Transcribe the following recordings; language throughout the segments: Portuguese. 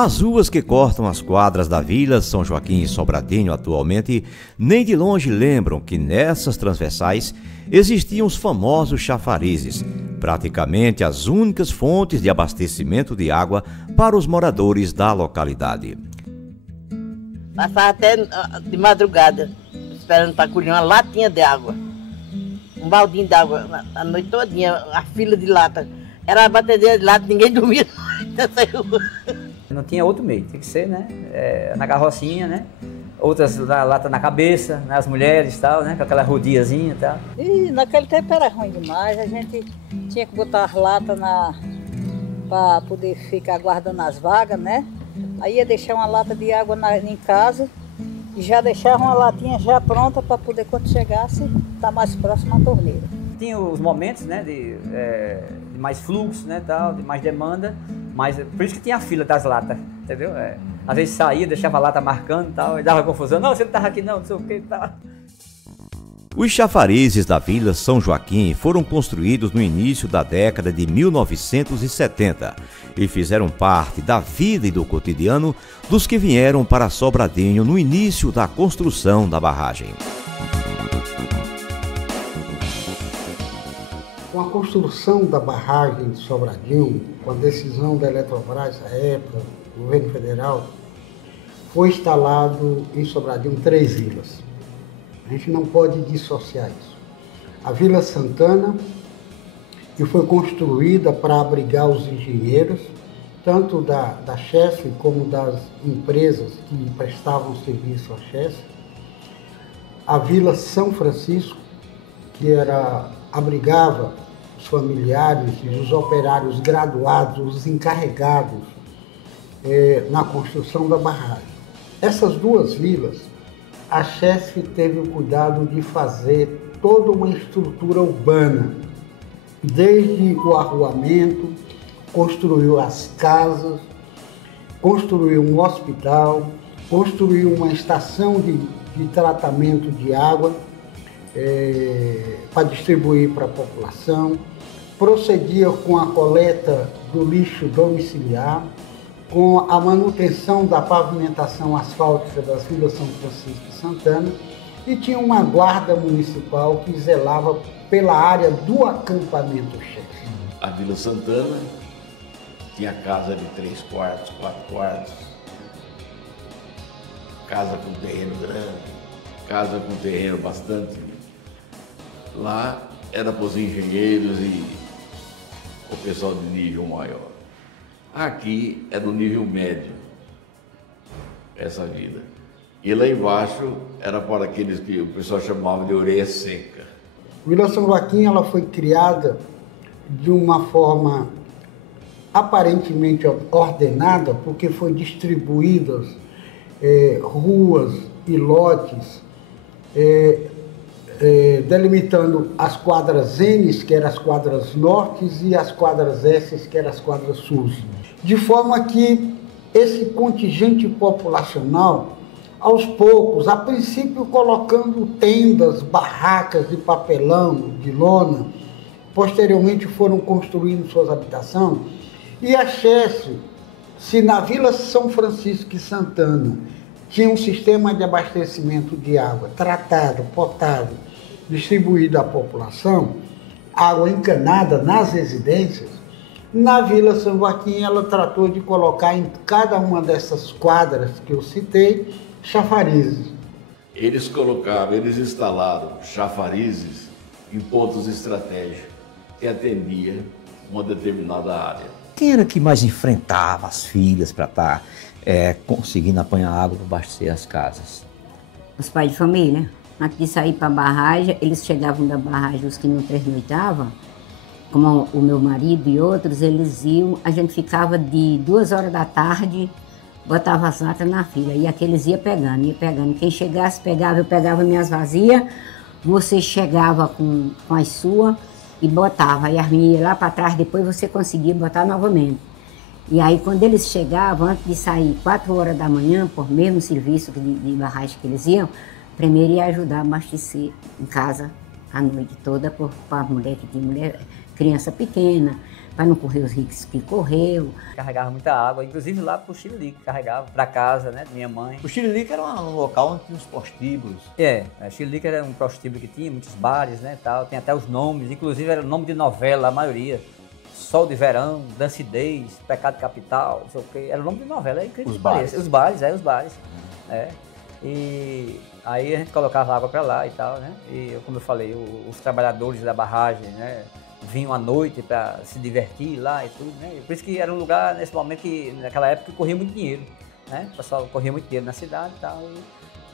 As ruas que cortam as quadras da Vila São Joaquim e Sobradinho atualmente nem de longe lembram que nessas transversais existiam os famosos chafarizes, praticamente as únicas fontes de abastecimento de água para os moradores da localidade. Passava até de madrugada, esperando para colher uma latinha de água, um baldinho de água, a noite todinha, a fila de lata. Era a batedeira de lata, ninguém dormia nessa rua. Não tinha outro meio, tinha que ser, né, na carrocinha, né, outras na lata na cabeça, né, as mulheres e tal, né, com aquela rodiazinha e tal. E naquele tempo era ruim demais, a gente tinha que botar as latas para poder ficar guardando as vagas, né. Aí ia deixar uma lata de água em casa e já deixava uma latinha já pronta para poder, quando chegasse, estar mais próximo à torneira. Tinha os momentos, né, de mais fluxo, né, tal, de mais demanda, mas por isso que tinha a fila das latas, entendeu? Às vezes saía, deixava a lata marcando e tal, e dava confusão. Não, você não estava aqui não sei o que e tal. Os chafarizes da Vila São Joaquim foram construídos no início da década de 1970 e fizeram parte da vida e do cotidiano dos que vieram para Sobradinho no início da construção da barragem. Com a construção da barragem de Sobradinho, com a decisão da Eletrobras à época, do governo federal, foi instalado em Sobradinho 3 vilas. A gente não pode dissociar isso. A Vila Santana, que foi construída para abrigar os engenheiros, tanto da Chesf como das empresas que prestavam serviço à Chesf. A Vila São Francisco, que abrigava os familiares e os operários graduados, os encarregados na construção da barragem. Essas 2 vilas, a Chesf teve o cuidado de fazer toda uma estrutura urbana, desde o arruamento, construiu as casas, construiu um hospital, construiu uma estação de tratamento de água, para distribuir para a população, procedia com a coleta do lixo domiciliar, com a manutenção da pavimentação asfáltica das vilas São Francisco e Santana, e tinha uma guarda municipal que zelava pela área do acampamento Chesf. A Vila Santana tinha casa de 3 quartos, 4 quartos, casa com terreno grande, casa com terreno bastante. Lá era para os engenheiros e o pessoal de nível maior. Aqui é do nível médio, essa vida. E lá embaixo era para aqueles que o pessoal chamava de orelha seca. A Vila São Joaquim ela foi criada de uma forma aparentemente ordenada, porque foi distribuídas ruas e lotes, delimitando as quadras N, que eram as quadras nortes, e as quadras S, que eram as quadras sul. De forma que esse contingente populacional, aos poucos, a princípio colocando tendas, barracas de papelão, de lona, posteriormente foram construindo suas habitações, e a Chesf, se na Vila São Francisco e Santana tinha um sistema de abastecimento de água tratado, potável, distribuído à população, água encanada nas residências, na Vila São Joaquim ela tratou de colocar em cada uma dessas quadras que eu citei, chafarizes. Eles instalaram chafarizes em pontos estratégicos que atendia uma determinada área. Quem era que mais enfrentava as filas para estar conseguindo apanhar água para abastecer as casas? Os pais de família. Antes de sair para a barragem, eles chegavam da barragem, os que não pernoitavam, como o meu marido e outros, eles iam, a gente ficava de 2 horas da tarde, botava as latas na fila, e aqueles iam pegando. Quem chegasse, pegava, eu pegava minhas vazias, você chegava com as suas e botava, aí as meninas iam lá para trás, depois você conseguia botar novamente. E aí, quando eles chegavam, antes de sair 4 horas da manhã, por mesmo serviço de barragem que eles iam, primeiro ia ajudar a abastecer em casa a noite toda, para a mulher que tinha mulher, criança pequena, para não correr os riscos que correu. Carregava muita água, inclusive lá pro Xirilique, carregava para casa, né, de minha mãe. O Xirilique era um local onde tinha os prostíbulos. Xirilique era um prostíbulo que tinha muitos bares, né, tal, tem até os nomes, inclusive era nome de novela, a maioria. Sol de Verão, Dancidez, Pecado Capital, não sei o quê, era o nome de novela, é incrível. Os bares. Os bares. E aí a gente colocava água para lá e tal, né, e como eu falei, os trabalhadores da barragem, né, vinham à noite para se divertir lá e tudo, né? Por isso que era um lugar, nesse momento, que naquela época corria muito dinheiro, né? O pessoal corria muito dinheiro na cidade e tal,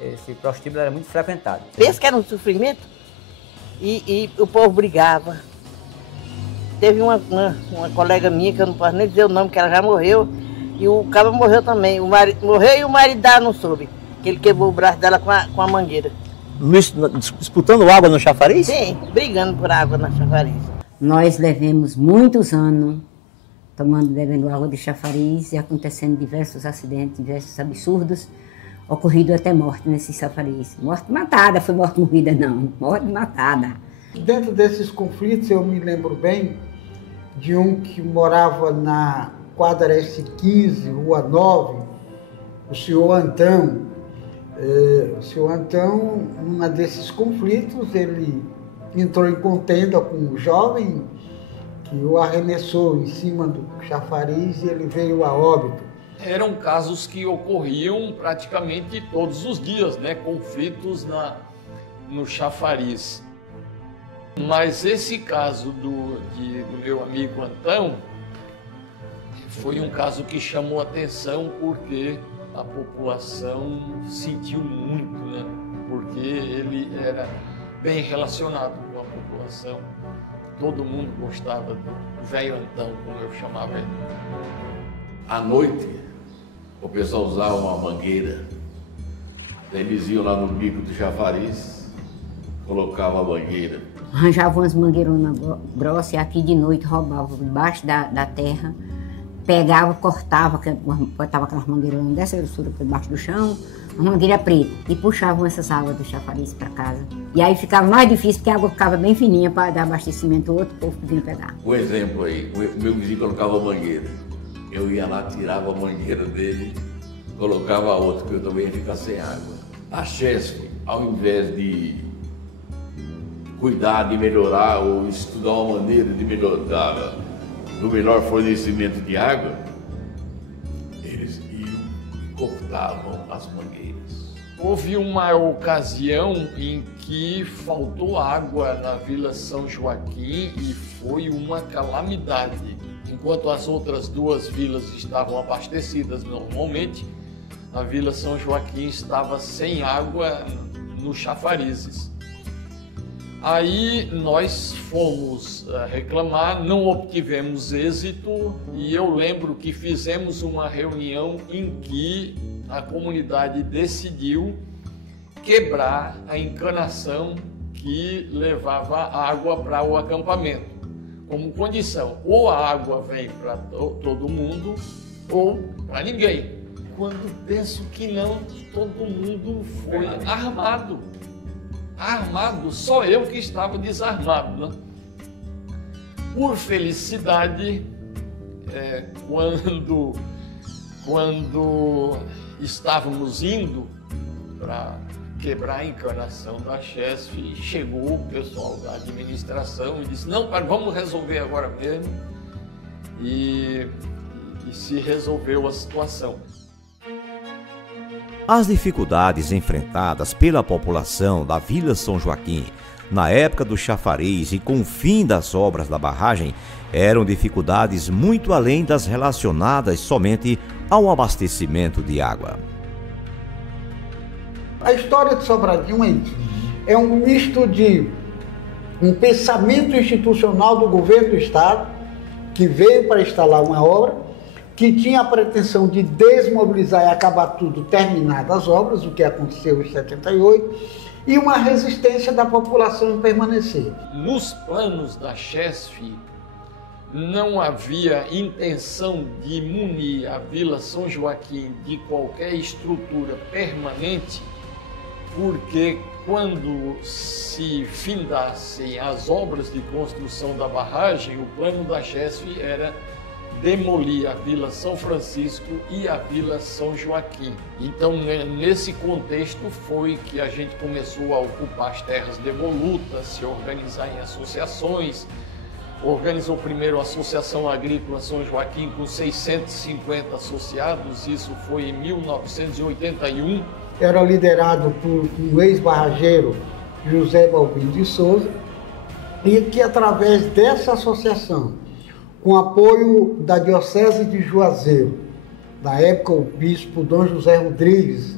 e esse prostíbulo era muito frequentado. Pensa que era um sofrimento e o povo brigava. Teve uma colega minha, que eu não posso nem dizer o nome, que ela já morreu, e o cara morreu também. O marido morreu e o marido dela não soube, que ele quebrou o braço dela com a mangueira. Disputando água no chafariz? Sim, brigando por água na chafariz. Nós levamos muitos anos bebendo água de chafariz e acontecendo diversos acidentes, diversos absurdos, ocorrido até morte nesse chafariz. Morte matada, foi morte morrida não, morte matada. Dentro desses conflitos eu me lembro bem de um que morava na quadra S15, Rua 9, o senhor Antão. O senhor Antão, num desses conflitos, ele entrou em contenda com um jovem que o arremessou em cima do chafariz e ele veio a óbito. Eram casos que ocorriam praticamente todos os dias, né? Conflitos no chafariz. Mas esse caso do meu amigo Antão foi um caso que chamou atenção porque a população sentiu muito, né? Porque ele era bem relacionado com a população. Todo mundo gostava do velho Antão, como eu chamava ele. À noite, o pessoal usava uma mangueira. Eles iam lá no bico do chafariz, colocavam a mangueira. Arranjavam umas mangueironas grossas e aqui de noite roubavam debaixo da terra, pegava, cortava, botava aquelas mangueironas dessa grossura por debaixo do chão, uma mangueira preta, e puxavam essas águas do chafariz para casa. E aí ficava mais difícil, porque a água ficava bem fininha para dar abastecimento ao outro povo que vinha pegar. Um exemplo aí, o meu vizinho colocava a mangueira. Eu ia lá, tirava a mangueira dele, colocava a outra, que eu também ia ficar sem água. A Chesf, ao invés de cuidar de melhorar ou estudar uma maneira de melhorar do melhor fornecimento de água, eles iam e cortavam as mangueiras. Houve uma ocasião em que faltou água na Vila São Joaquim e foi uma calamidade. Enquanto as outras duas vilas estavam abastecidas normalmente, a Vila São Joaquim estava sem água nos chafarizes. Aí nós fomos reclamar, não obtivemos êxito e eu lembro que fizemos uma reunião em que a comunidade decidiu quebrar a encanação que levava água para o acampamento. Como condição, ou a água vem para todo mundo ou para ninguém. Quando penso que não, todo mundo foi armado. Só eu que estava desarmado, né? Por felicidade, quando estávamos indo para quebrar a encanação da Chesf, chegou o pessoal da administração e disse, não, vamos resolver agora mesmo, e se resolveu a situação. As dificuldades enfrentadas pela população da Vila São Joaquim na época do chafariz e com o fim das obras da barragem eram dificuldades muito além das relacionadas somente ao abastecimento de água. A história de Sobradinho é um misto de um pensamento institucional do governo do estado que veio para instalar uma obra, que tinha a pretensão de desmobilizar e acabar tudo, terminar as obras, o que aconteceu em 78, e uma resistência da população em permanecer. Nos planos da Chesf, não havia intenção de munir a Vila São Joaquim de qualquer estrutura permanente porque quando se findassem as obras de construção da barragem, o plano da GESF era demolir a Vila São Francisco e a Vila São Joaquim. Então, nesse contexto foi que a gente começou a ocupar as terras devolutas, se organizar em associações. Organizou primeiro a Associação Agrícola São Joaquim com 650 associados, isso foi em 1981. Era liderado por um ex-barrageiro, José Balbino de Souza, e que através dessa associação, com apoio da Diocese de Juazeiro, na época o bispo Dom José Rodrigues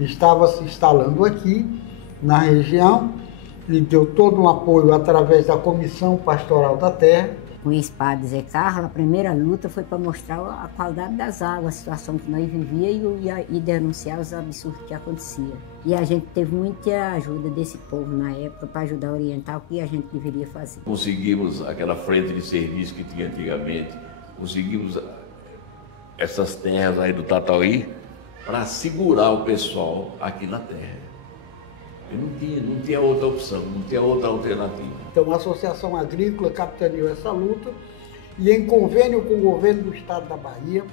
estava se instalando aqui na região, e deu todo um apoio através da Comissão Pastoral da Terra. Com o ex-padre Zé Carlos, a primeira luta foi para mostrar a qualidade das águas, a situação que nós vivíamos e denunciar os absurdos que aconteciam. E a gente teve muita ajuda desse povo na época para ajudar a orientar o que a gente deveria fazer. Conseguimos aquela frente de serviço que tinha antigamente, conseguimos essas terras aí do Tatuí para segurar o pessoal aqui na terra. Não tinha outra opção, não tinha outra alternativa. Então a Associação Agrícola capitaneou essa luta e em convênio com o governo do estado da Bahia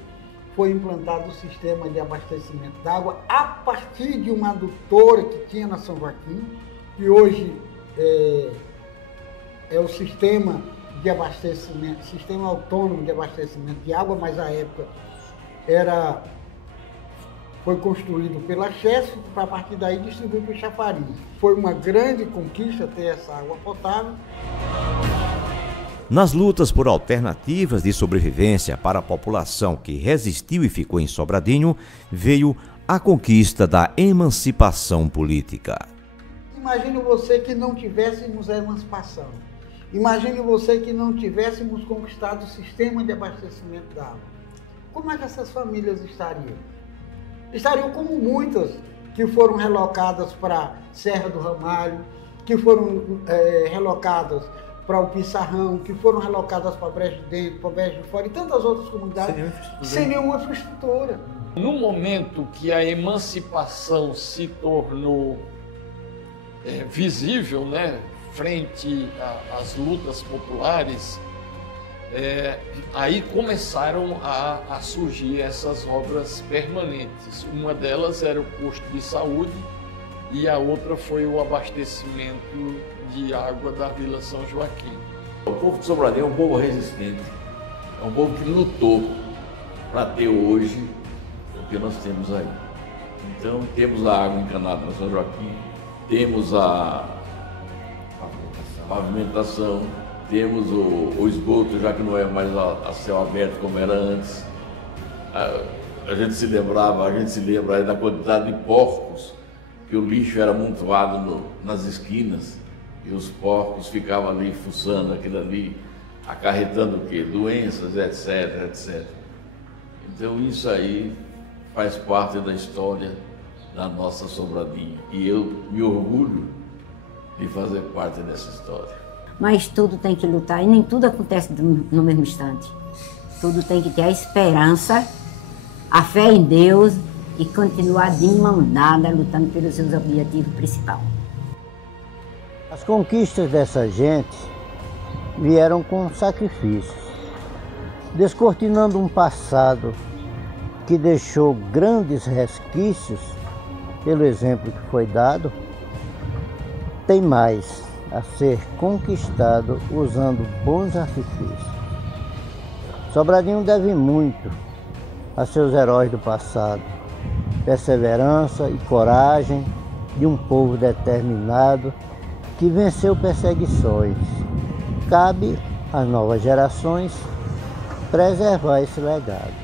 foi implantado o sistema de abastecimento d'água a partir de uma adutora que tinha na São Joaquim, que hoje é o sistema de abastecimento, sistema autônomo de abastecimento de água, mas à época foi construído pela GESF para a partir daí distribuir para o chafariz. Foi uma grande conquista ter essa água potável. Nas lutas por alternativas de sobrevivência para a população que resistiu e ficou em Sobradinho, veio a conquista da emancipação política. Imagine você que não tivéssemos a emancipação. Imagine você que não tivéssemos conquistado o sistema de abastecimento da água. Como é que essas famílias estariam? Estariam como muitas que foram relocadas para Serra do Ramalho, que foram relocadas para o Pissarrão, que foram relocadas para Brejo de Dentro, para Brejo de Fora e tantas outras comunidades sem nenhuma infraestrutura. No momento que a emancipação se tornou visível, né, frente às lutas populares, aí começaram a surgir essas obras permanentes. Uma delas era o posto de saúde e a outra foi o abastecimento de água da Vila São Joaquim. O povo de Sobradinho é um povo resistente, é um povo que lutou para ter hoje o que nós temos aí. Então temos a água encanada na São Joaquim, temos a pavimentação, temos o esgoto, já que não é mais a céu aberto como era antes. A gente se lembra aí da quantidade de porcos, que o lixo era amontoado nas esquinas e os porcos ficavam ali fuçando aquilo ali, acarretando o quê? Doenças, etc, etc. Então isso aí faz parte da história da nossa Sobradinho e eu me orgulho de fazer parte dessa história. Mas tudo tem que lutar e nem tudo acontece no mesmo instante. Tudo tem que ter a esperança, a fé em Deus e continuar de mão dada lutando pelos seus objetivos principais. As conquistas dessa gente vieram com sacrifícios, descortinando um passado que deixou grandes resquícios, pelo exemplo que foi dado. Tem mais a ser conquistado usando bons artifícios. Sobradinho deve muito a seus heróis do passado, perseverança e coragem de um povo determinado que venceu perseguições. Cabe às novas gerações preservar esse legado.